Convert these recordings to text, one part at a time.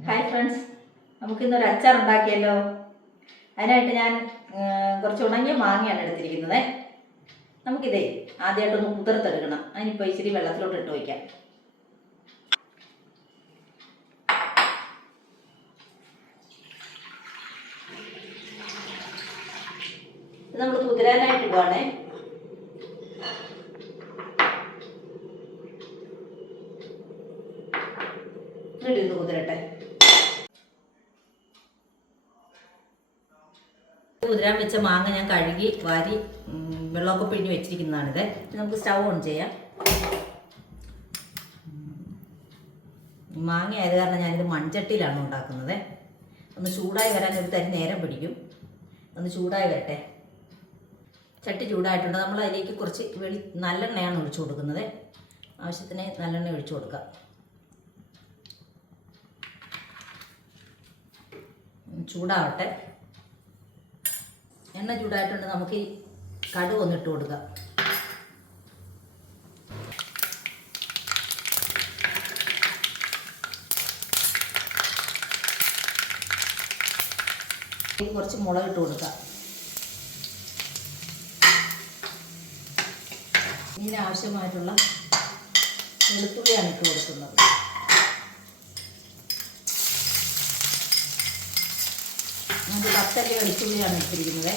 Hi friends, നമുക്കിന്നൊരു അച്ചാർ ഉണ്ടാക്കിയല്ലോ. അതിനായിട്ട് ഞാൻ കുറച്ച് ഉണങ്ങിയ മാങ്ങയാണ് എടുത്തിരിക്കുന്നത്. നമുക്കിതേ ആദ്യമായിട്ടൊന്ന് കുതിർത്തെടുക്കണം. അതിനിപ്പോൾ ഇച്ചിരി വെള്ളത്തിലോട്ട് ഇട്ട് വയ്ക്കാം. ഇത് നമ്മൾ കുതിരാനായിട്ട് ഇടുവാണേ. ഇന്ന് കുതിരട്ടെ. കുതിരാൻ വെച്ച മാങ്ങ ഞാൻ കഴുകി വാരി വെള്ളമൊക്കെ പിഴിഞ്ഞ് വെച്ചിരിക്കുന്നതാണിത്. നമുക്ക് സ്റ്റൗ ഓൺ ചെയ്യാം. മാങ്ങ ആയത് കാരണം ഞാനിത് മൺചട്ടിയിലാണ് ഉണ്ടാക്കുന്നത്. ഒന്ന് ചൂടായി വരാൻ ഒരു തരി നേരം പിടിക്കും. ഒന്ന് ചൂടായി വരട്ടെ. ചട്ടി ചൂടായിട്ടുണ്ട്. നമ്മൾ അതിലേക്ക് കുറച്ച് നല്ലെണ്ണയാണ് ഒഴിച്ചു കൊടുക്കുന്നത്. ആവശ്യത്തിന് നല്ലെണ്ണ ഒഴിച്ചു കൊടുക്കാം. ചൂടാവട്ടെ. എണ്ണ ചൂടായിട്ടുണ്ട്. നമുക്ക് ഈ കടുക് ഒന്നിട്ട് കൊടുക്കാം. കുറച്ച് മുളക് ഇട്ട് കൊടുക്കാം. ഇതിന് ആവശ്യമായിട്ടുള്ള വെളുത്തുള്ളിയാണ് ഇട്ട് കൊടുക്കുന്നത്. നമുക്ക് 10 അല്ലി വെളുത്തുള്ളിയാണ് ഇട്ടിരിക്കുന്നത്.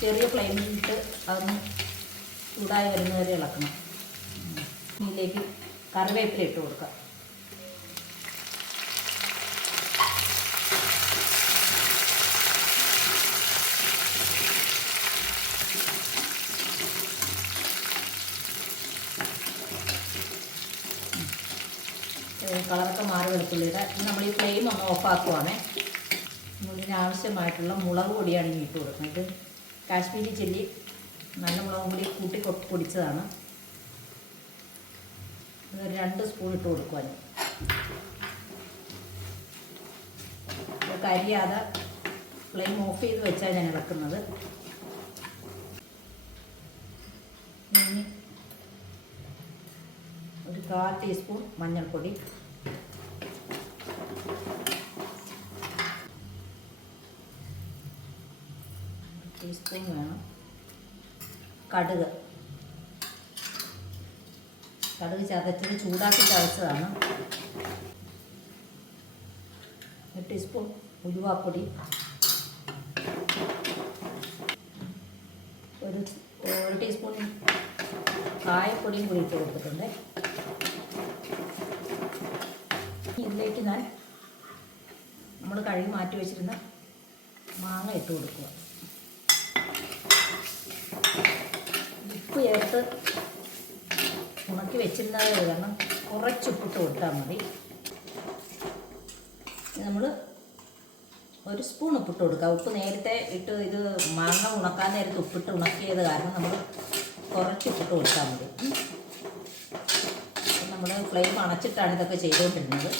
ചെറിയ ഫ്ലെയിമിലിട്ട് അതൊന്ന് ചൂടായി വരുന്നവരെ ഇളക്കണം. ഇതിലേക്ക് കറിവേപ്പില ഇട്ട് കൊടുക്കാം. കളറൊക്കെ മാറി വെളുത്തുള്ളിയുടെ നമ്മൾ ഈ ഫ്ലെയിം ഒന്ന് ഓഫാക്കുവാണേ. ഇതിനാവശ്യമായിട്ടുള്ള മുളക് പൊടിയാണ് ഇനി ഇട്ട് കൊടുക്കുന്നത്. ഇത് കാശ്മീരി ചില്ലി നല്ല മുളകും പൊടി കൂട്ടി പൊടിച്ചതാണ്. ഇതൊരു 2 സ്പൂൺ ഇട്ട് കൊടുക്കുവാൻ. കരിയാതെ ഫ്ലെയിം ഓഫ് ചെയ്ത് വെച്ചാൽ ഞാൻ ഇളക്കുന്നത്. ഇനി ഒരു 1/4 ടീസ്പൂൺ മഞ്ഞൾപ്പൊടി, ടീസ്പൂൺ വേണം. കടുക് ചതച്ചത് ചൂടാക്കി ചതച്ചതാണ്. 1 ടീസ്പൂൺ ഉലുവാപ്പൊടി, ഒരു ടീസ്പൂൺ കായപ്പൊടിയും കൂടി ഇട്ട് കൊടുത്തിട്ടുണ്ട്. ഇതിലേക്ക് ഞാൻ നമ്മൾ കഴുകി മാറ്റി വെച്ചിരുന്ന മാങ്ങ ഇട്ട് കൊടുക്കുക. ഉപ്പ് ചേർത്ത് ഉണക്കി വെച്ചിരുന്നത് കാരണം കുറച്ച് ഉപ്പിട്ട് കൊടുത്താൽ മതി. നമ്മൾ 1 സ്പൂൺ ഉപ്പിട്ട് കൊടുക്കുക. ഉപ്പ് നേരത്തെ ഇട്ട് ഇത് മാങ്ങ ഉണക്കാൻ നേരത്തെ ഉപ്പിട്ട് ഉണക്കിയത് കാരണം നമ്മൾ കുറച്ച് ഉപ്പിട്ട് കൊടുത്താൽ മതി. നമ്മൾ ഫ്ലെയിം അണച്ചിട്ടാണ് ഇതൊക്കെ ചെയ്തുകൊണ്ടിരുന്നത്.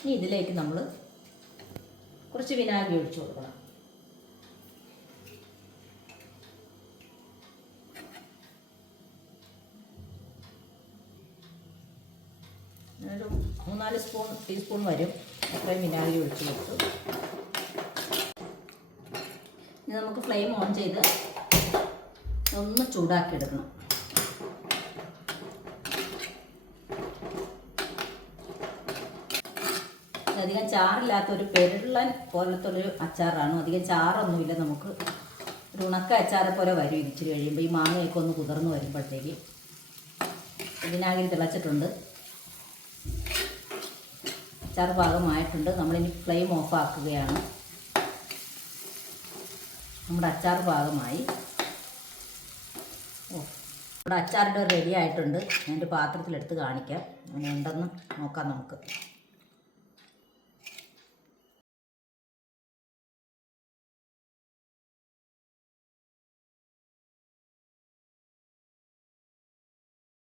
ഇനി ഇതിലേക്ക് നമ്മൾ കുറച്ച് വിനാഗിരി ഒഴിച്ചു കൊടുക്കണം. ഒരു 3-4 ടീസ്പൂൺ വരും. അത്രയും വിനാഗിരി ഒഴിച്ചു കൊടുത്തു. ഇനി നമുക്ക് ഫ്ലെയിം ഓൺ ചെയ്ത് ഒന്ന് ചൂടാക്കി എടുക്കണം. അധികം ചാറില്ലാത്തൊരു പെരുള്ളൻ പോലത്തെ ഒരു അച്ചാറാണ്. അധികം ചാറൊന്നുമില്ല. നമുക്ക് ഒരു ഉണക്ക അച്ചാറെ പോലെ വരും. ഇച്ചിരി കഴിയുമ്പോൾ ഈ മാങ്ങയൊക്കെ ഒന്ന് കുതിർന്ന് വരുമ്പോഴത്തേക്ക്. വിനാഗിരി തിളച്ചിട്ടുണ്ട്. അച്ചാർ പാകമായിട്ടുണ്ട്. നമ്മളിനി ഫ്ലെയിം ഓഫ് ആക്കുകയാണ്. നമ്മുടെ അച്ചാർ പാകമായി. നമ്മുടെ അച്ചാറിൻ്റെ റെഡി ആയിട്ടുണ്ട്. ഞാൻ ഒരു പാത്രത്തിലെടുത്ത് കാണിക്കാം. അങ്ങനെ ഉണ്ടെന്ന് നോക്കാം നമുക്ക്.